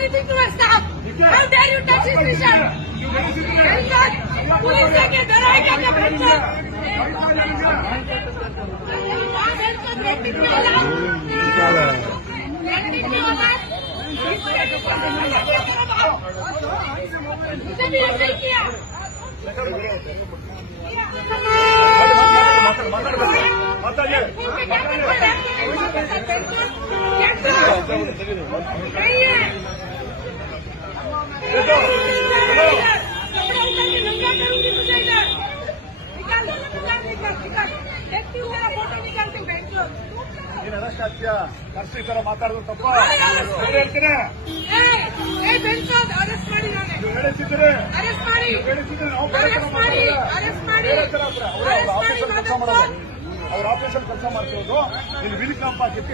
anything to my staff. How dare you touch his t-shirt? Police take डराएगा क्या बच्चा? मुझे भी ऐसे ही किया। ಕರ್ಸಿ ತರ ಮಾತಾಡೋದು ತಪ್ಪ ಹೇಳ್ತೀನಿ. ಅರೆಸ್ಟ್ ಮಾಡಿ ಹೇಳಿಸಿದ್ರೆ ಅರೆಸ್ಟ್ ಮಾಡಿ ಅವ್ರ ಆಫೀಸಲ್ಲಿ ಕೆಲಸ ಮಾಡ್ತಿರೋದು ಇಲ್ಲಿ ವಿಲ್ ಕ್ಯಾಂಪ್ ಹಾಕಿತ್ತು.